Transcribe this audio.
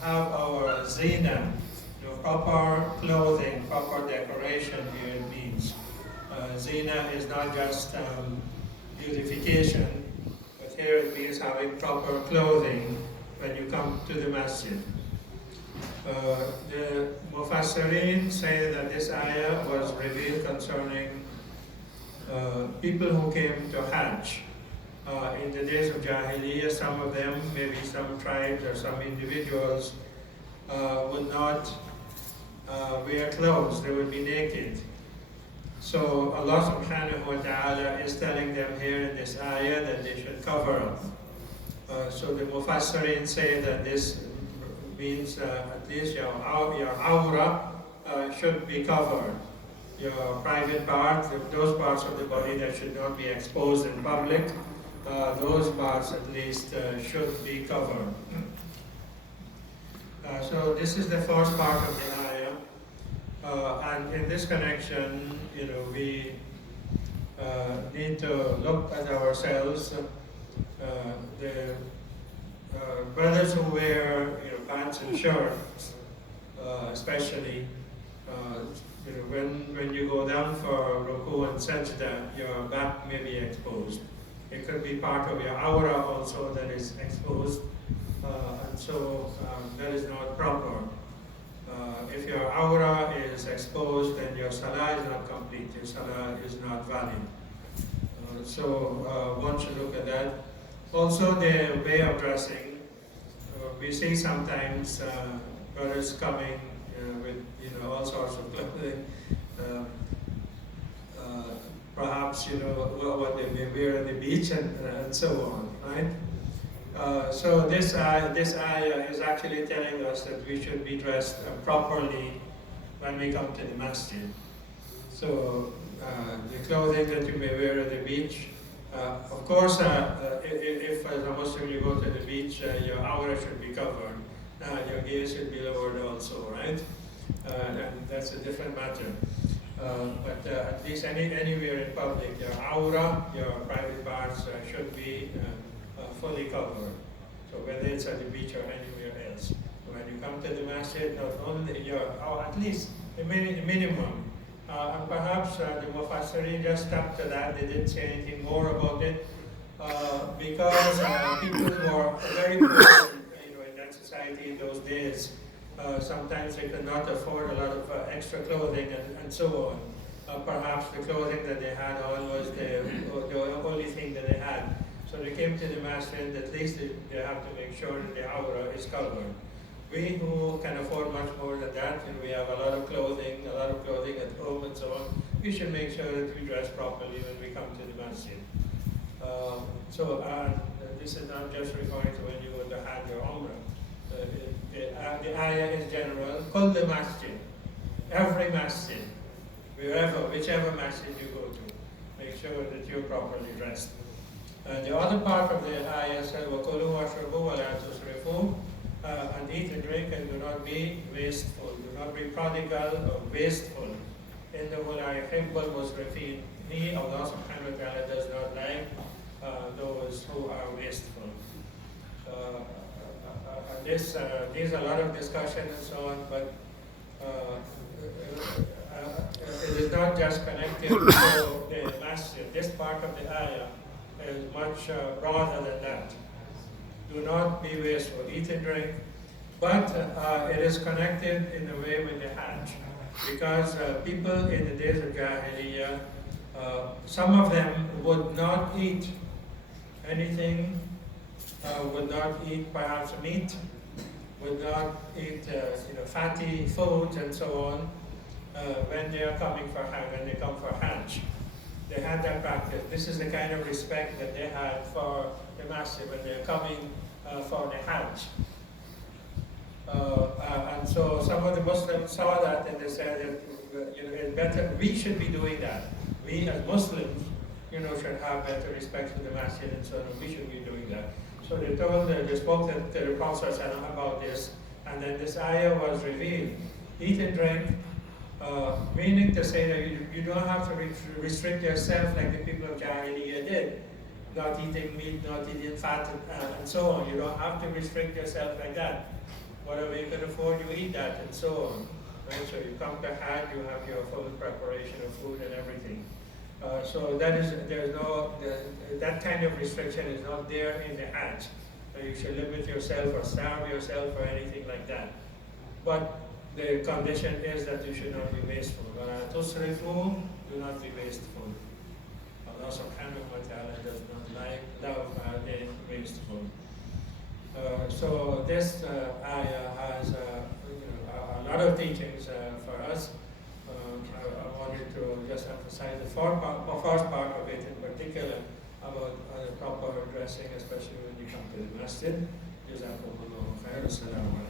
have our zina, proper clothing, proper decoration here it means. Zina is not just beautification, but here it means having proper clothing when you come to the masjid. The Mufassirin say that this ayah was revealed concerning people who came to Hajj. In the days of Jahiliyyah, some of them, maybe some tribes or some individuals, would not wear clothes, they would be naked. So Allah subhanahu wa ta'ala is telling them here in this ayah that they should cover up. So the Mufassirin say that this means at least your awra should be covered. Your private parts, those parts of the body that should not be exposed in public, those parts at least should be covered. So this is the first part of the ayah. And in this connection, we need to look at ourselves. The brothers who wear pants and shirts, especially, when you go down for ruku and sajda, your back may be exposed. It could be part of your aura also that is exposed, and so that is not proper. If your aura is exposed, then your salah is not complete, your salah is not valid. So one should look at that. Also the way of dressing. We see sometimes brothers coming with all sorts of clothing. Perhaps what they may wear on the beach and so on, right? So this ayah is actually telling us that we should be dressed properly when we come to the masjid. So the clothing that you may wear at the beach, of course, if as a Muslim you go to the beach, your aura should be covered. Your gaze should be lowered also, right? And that's a different matter. But at least anywhere in public, your aura, your private parts should be fully covered. So whether it's at the beach or anywhere else. When you come to the masjid, not only or at least the minimum. And perhaps the Mufassirin just stuck to that, they didn't say anything more about it, because people were very poor in that society in those days. Sometimes they could not afford a lot of extra clothing and so on. Perhaps the clothing that they had on was the only thing that they had. So they came to the masjid, at least they have to make sure that the aura is covered. We who can afford much more than that, and we have a lot of clothing at home and so on, we should make sure that we dress properly when we come to the masjid. This is not just referring to when you go to Hajj or Umrah. The ayah is general. Call the masjid. Every masjid, whichever masjid you go to, make sure that you're properly dressed. The other part of the ayah says, وَكُلُوا وَاشْرَبُوا وَلَا تُسْرِفُوا, and eat and drink and do not be wasteful. Do not be prodigal or wasteful. إِنَّهُ لَا يُحِبُّ الْمُسْرِفِينَ. He, Allah subhanahu wa ta'ala, does not like those who are wasteful. There's a lot of discussion and so on, but it is not just connected to the masjid. This part of the ayah is much broader than that. Do not be wasteful, eat and drink, but it is connected in a way with the Hajj, because people in the days of Jahiliyyah, some of them would not eat anything, would not eat perhaps meat, would not eat fatty foods and so on when they are coming for Hajj, when they come for Hajj. They had that practice. This is the kind of respect that they had for the masjid when they are coming for the Hajj. And so some of the Muslims saw that and they said that it's better, we should be doing that. We as Muslims, should have better respect for the masjid and so on. We should be doing that. So they spoke to the Prophet about this, and then this ayah was revealed. Eat and drink, meaning to say that you don't have to restrict yourself like the people of Jahiliyyah did. Not eating meat, not eating fat, and so on. You don't have to restrict yourself like that. whatever you can afford, you eat that, and so on. Right? So you come to Hajj, you have your full preparation of food and everything. So that kind of restriction is not there in the Hajj. You should limit yourself or starve yourself or anything like that. But the condition is that you should not be wasteful. تُسْرِفُوا, do not be wasteful. Allah subhanahu wa ta'ala does not love being wasteful. So this ayah has a lot of teachings for us. I wanted to just emphasize the first part of it in particular about proper dressing, especially when you come to the masjid. Jazakumullahu khair. Assalamu alaikum.